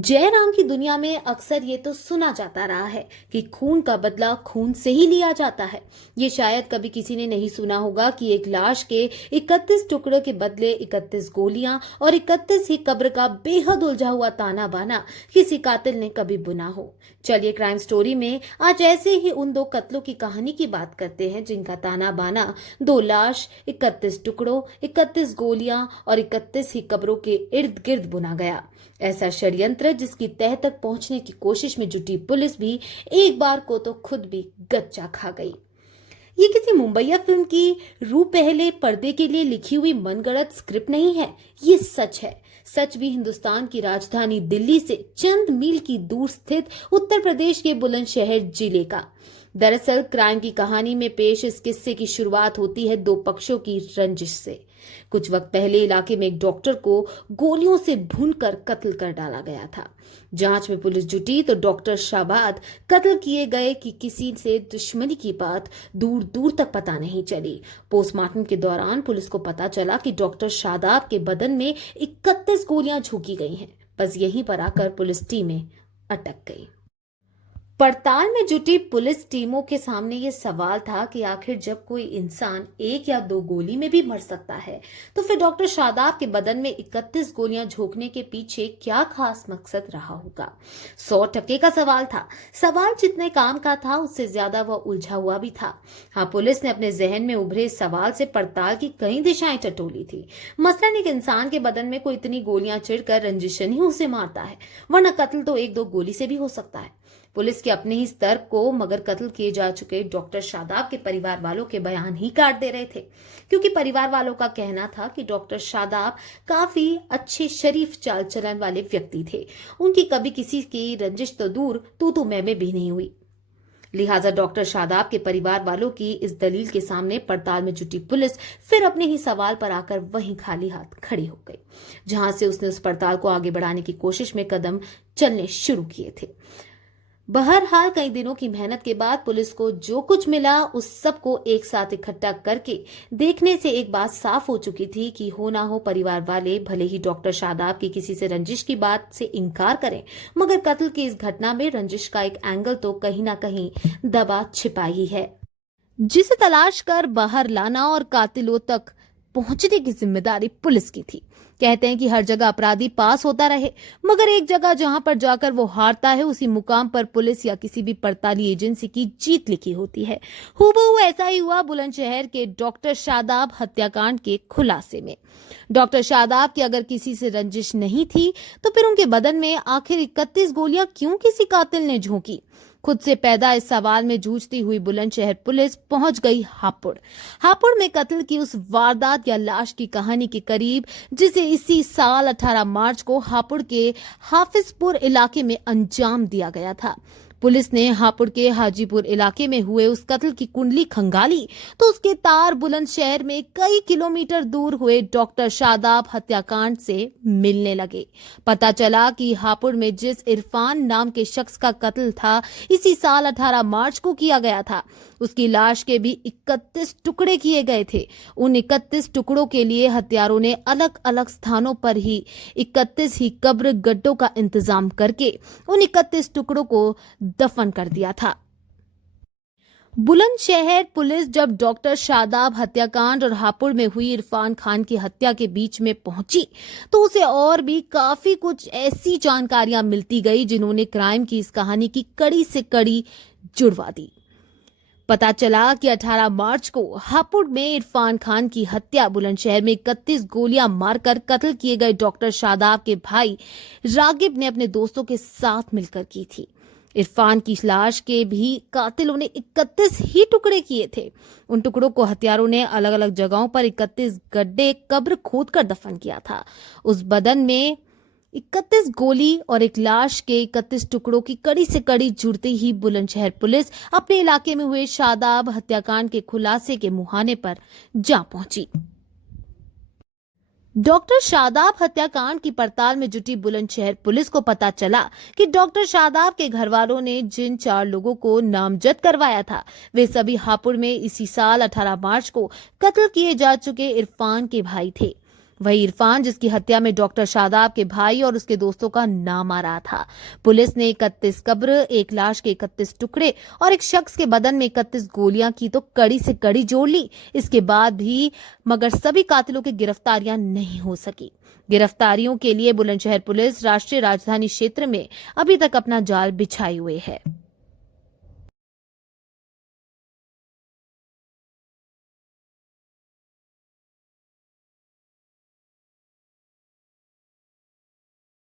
जयराम की दुनिया में अक्सर ये तो सुना जाता रहा है कि खून का बदला खून से ही लिया जाता है। ये शायद कभी किसी ने नहीं सुना होगा कि एक लाश के 31 टुकड़ों के बदले 31 गोलियां और 31 ही कब्र का बेहद उलझा हुआ ताना बाना किसी कातिल ने कभी बुना हो। चलिए क्राइम स्टोरी में आज ऐसे ही उन दो कत्लों की कहानी की बात करते हैं जिनका ताना बाना 2 लाश, 31 टुकड़ों, 31 गोलियां और 31 ही कब्रों के इर्द गिर्द बुना गया। ऐसा षड्यंत्र जिसकी तह तक पहुंचने की कोशिश में जुटी पुलिस भी एक बार को तो खुद भी गच्चा खा गई। ये किसी मुंबईया फिल्म की रू पहले पर्दे के लिए लिखी हुई मनगढ़ंत स्क्रिप्ट नहीं है, ये सच है। सच भी हिंदुस्तान की राजधानी दिल्ली से चंद मील की दूर स्थित उत्तर प्रदेश के बुलंदशहर जिले का। दरअसल क्राइम की कहानी में पेश इस किस्से की शुरुआत होती है 2 पक्षों की रंजिश से। कुछ वक्त पहले इलाके में एक डॉक्टर को गोलियों से भूनकर कत्ल कर डाला गया था। जांच में पुलिस जुटी तो डॉक्टर शाबाद कत्ल किए गए कि किसी से दुश्मनी की बात दूर दूर तक पता नहीं चली। पोस्टमार्टम के दौरान पुलिस को पता चला कि डॉक्टर शादाब के बदन में 31 गोलियां झोंकी गई हैं। बस यहीं पर आकर पुलिस टीमें अटक गई। पड़ताल में जुटी पुलिस टीमों के सामने ये सवाल था कि आखिर जब कोई इंसान 1 या 2 गोली में भी मर सकता है तो फिर डॉक्टर शादाब के बदन में 31 गोलियां झोंकने के पीछे क्या खास मकसद रहा होगा। 100% का सवाल था। सवाल जितने काम का था उससे ज्यादा वह उलझा हुआ भी था। हाँ, पुलिस ने अपने जहन में उभरे इस सवाल से पड़ताल की कई दिशाएं टटोली थी। मसलन एक इंसान के बदन में कोई इतनी गोलियां चिढ़कर रंजिशन ही उसे मारता है, वरना कत्ल तो 1-2 गोली से भी हो सकता है। पुलिस के अपने ही स्तर को मगर कत्ल किए जा चुके डॉक्टर शादाब के परिवार वालों के बयान ही काट दे रहे थे, क्योंकि परिवार वालों का कहना था कि डॉक्टर शादाब काफी अच्छे शरीफ चाल चलन वाले व्यक्ति थे। उनकी कभी किसी की रंजिश तो दूर तू मैं भी नहीं हुई। लिहाजा डॉक्टर शादाब के परिवार वालों की इस दलील के सामने पड़ताल में जुटी पुलिस फिर अपने ही सवाल पर आकर वहीं खाली हाथ खड़ी हो गई, जहां से उसने उस पड़ताल को आगे बढ़ाने की कोशिश में कदम चलने शुरू किए थे। बहरहाल कई दिनों की मेहनत के बाद पुलिस को जो कुछ मिला उस सब को एक साथ इकट्ठा करके देखने से एक बात साफ हो चुकी थी कि हो ना हो परिवार वाले भले ही डॉक्टर शादाब की किसी से रंजिश की बात से इनकार करें, मगर कत्ल की इस घटना में रंजिश का एक एंगल तो कहीं ना कहीं दबा छिपा ही है, जिसे तलाश कर बाहर लाना और कातिलों तक पहुंचने की जिम्मेदारी पुलिस की थी। कहते हैं कि हर जगह अपराधी पास होता रहे, मगर एक जगह जहां पर जाकर वो हारता है उसी मुकाम पर पुलिस या किसी भी पड़ताली एजेंसी की जीत लिखी होती है। हूबहू ऐसा ही हुआ बुलंदशहर के डॉक्टर शादाब हत्याकांड के खुलासे में। डॉक्टर शादाब की अगर किसी से रंजिश नहीं थी तो फिर उनके बदन में आखिर 31 गोलियां क्यों किसी कातिल ने झोंकी? खुद से पैदा इस सवाल में जूझती हुई बुलंदशहर पुलिस पहुंच गई हापुड़ में कत्ल की उस वारदात या लाश की कहानी के करीब, जिसे इसी साल 18 मार्च को हापुड़ के हाफिजपुर इलाके में अंजाम दिया गया था। पुलिस ने हापुड़ के हाजीपुर इलाके में हुए उस कत्ल की कुंडली खंगाली तो उसके तार बुलंदशहर में कई किलोमीटर दूर हुए डॉक्टर शादाब हत्याकांड से मिलने लगे। पता चला कि हापुड़ में जिस इरफान नाम के शख्स का कत्ल था इसी साल 18 मार्च को किया गया था, उसकी लाश के भी 31 टुकड़े किए गए थे। उन 31 टुकड़ों के लिए हत्यारों ने अलग अलग स्थानों पर ही 31 ही कब्र गड्ढों का इंतजाम करके उन 31 टुकड़ों को दफन कर दिया था। बुलंदशहर पुलिस जब डॉक्टर शादाब हत्याकांड और हापुड़ में हुई इरफान खान की हत्या के बीच में पहुंची तो उसे और भी काफी कुछ ऐसी जानकारियां मिलती गई जिन्होंने क्राइम की इस कहानी की कड़ी से कड़ी जुड़वा दी। पता चला कि 18 मार्च को हापुड़ में इरफान खान की हत्या बुलंदशहर में 31 गोलियां मारकर कत्ल किए गए डॉक्टर शादाब के भाई रागिब ने अपने दोस्तों के साथ मिलकर की थी। इरफान की लाश के भी कातिलों ने 31 ही टुकड़े किए थे। उन टुकड़ों को हत्यारों ने अलग अलग जगहों पर 31 गड्ढे कब्र खोदकर दफन किया था। उस बदन में 31 गोली और एक लाश के 31 टुकड़ों की कड़ी से कड़ी जुड़ते ही बुलंदशहर पुलिस अपने इलाके में हुए शादाब हत्याकांड के खुलासे के मुहाने पर जा पहुंची। डॉक्टर शादाब हत्याकांड की पड़ताल में जुटी बुलंदशहर पुलिस को पता चला कि डॉक्टर शादाब के घरवालों ने जिन 4 लोगों को नामजद करवाया था वे सभी हापुड़ में इसी साल 18 मार्च को कत्ल किए जा चुके इरफान के भाई थे। वही इरफान, जिसकी हत्या में डॉक्टर शादाब के भाई और उसके दोस्तों का नाम आ रहा था। पुलिस ने 31 कब्र, एक लाश के 31 टुकड़े और एक शख्स के बदन में 31 गोलियां की तो कड़ी से कड़ी जोड़ ली। इसके बाद भी मगर सभी कातिलों की गिरफ्तारियां नहीं हो सकी। गिरफ्तारियों के लिए बुलंदशहर पुलिस राष्ट्रीय राजधानी क्षेत्र में अभी तक अपना जाल बिछाए हुए है।